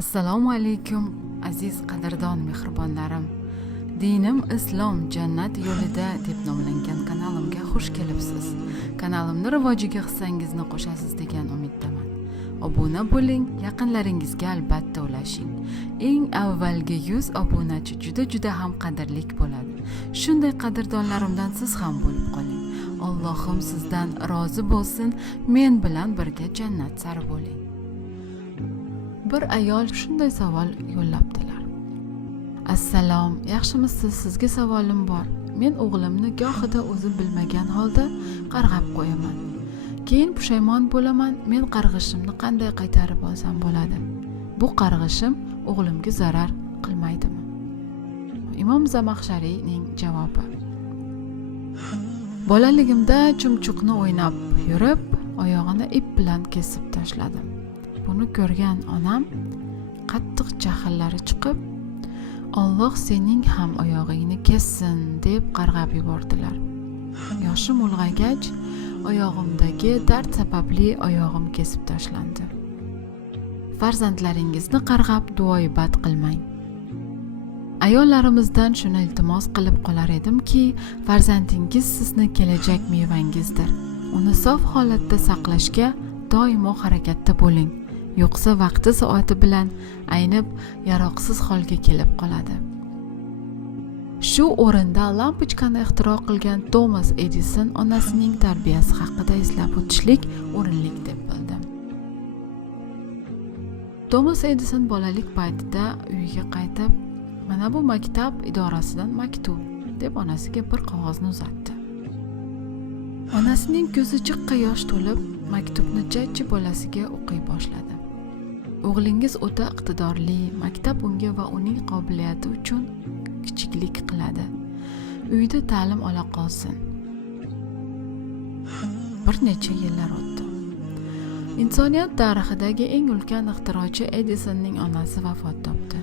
Assalomu alaykum aziz qadrdon mehribonlarim. Dinim Islom jannat yo'lida deb nomlangan kanalimga xush kelibsiz. Kanalimni rivojiga hissangizni qo'shasiz degan umiddaman. Obuna bo'ling, yaqinlaringizga albatta ulashing. Eng avvalgi 100 obunachi juda ham qadrlik bo'ladi. Shunday qadrdonlarimdan siz ham bo'lib qoling. Allohim sizdan rozi bo'lsin, men bilan birga jannat sari bo'ling. Bir ayol shunday savol yo'llabdilar. Assalom, yaxshimisiz? Sizga savolim bor. Men o'g'limni gohida o'zi bilmagan holda qarg'ab qo'yaman. Keyin pushaymon bo'laman. Men qarg'ishimni qanday qaytarib olsam bo'ladi? Bu qarg'ishim o'g'limga zarar qilmaydimi? Imom Zamaxshariyning javobi. Bolaligimda chumchuqni o'ynab yurib, oyog'ini ip bilan kesib tashladim. Buni ko'rgan onam qattiq jahllari chiqib, Alloh sening ham oyog'ingni kessin deb qarg'ab yubordilar. Yoshim ulg'aygach, oyog'imdagi dard sababli oyog'im kesib tashlandi. Farzandlaringizni qarg'ab duoibat qilmang. Ayollarimizdan shuni iltimos qilib qolar edimki, farzandingiz sizni kelajak mevangizdir. Uni sof holatda saqlashga doimo harakatda bo'ling. Yo'qsa vaqti soati bilan aynib yaroqsiz holga kelib qoladi. Shu o'rinda lampochkani ixtiro qilgan Thomas Edison onasining tarbiyasi haqida eslab o'tishlik o'rinli deb bildim. Thomas Edison bolalik paytida uyiga qaytib, mana bu maktab idorasidan maktub deb onasiga bir qog'ozni uzatdi. Onasining ko'zi jiqqa yosh to'lib, maktubni jajji bolasiga o'qiy boshladi. O'g'lingiz o'ta iqtidorli, maktab unga va uning qobiliyati uchun kichiklik qiladi. Uyda ta'lim ola qolsin. Bir necha yillar o'tdi. Insoniyat tarixidagi eng ulkan ixtirochi Edisonning onasi vafot topdi.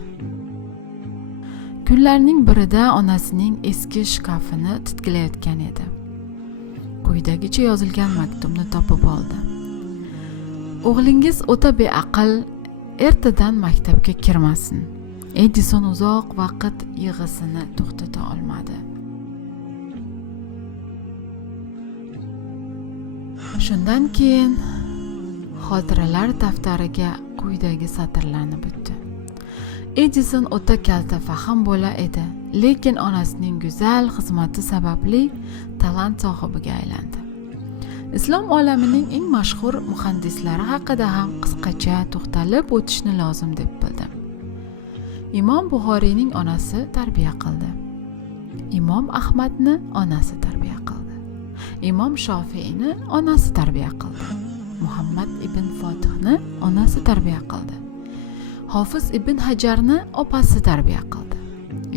Kunlarning birida onasining eski shkafini titkilayotgan edi. Quyidagicha yozilgan maktubni topib oldi. O'g'lingiz o'ta beaql, ertadan maktabga kirmasin. Edison uzoq vaqt yig'isini to'xtata olmadi. Shundan keyin xotiralar daftariga quyidagi satrlarni bitdi. Edison o'ta kalta fahm bo'la edi, lekin onasining go'zal xizmati sababli talant sohibiga aylandi. Islom olamining eng mashhur muhandislari haqida ham qisqacha to'xtalib o'tishni lozim deb bildim. Imom Buxoriyning onasi tarbiya qildi. Imom Ahmadni onasi tarbiya qildi. Imom Shofi'ni onasi tarbiya qildi. Muhammad ibn Fotihni onasi tarbiya qildi. Hofiz ibn Hajarni opasi tarbiya qildi.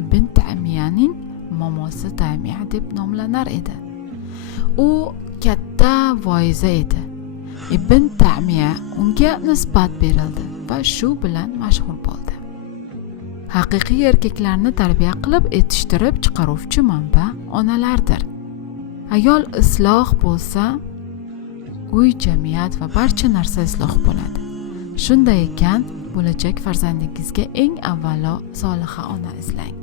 Ibn Taymiyaning momosi Taymiya deb nomlanar edi. U katta voiza edi. Ibn Taymiya unga nisbat berildi va shu bilan mashhur bo'ldi. Haqiqiy erkaklarni tarbiya qilib yetishtirib chiqaruvchi manba onalardir. Ayol isloh bo'lsa, uy, jamiyat va barcha narsa isloh bo'ladi. Shunday ekan, bo'lajak farzandingizga eng avvalo soliha ona izlang.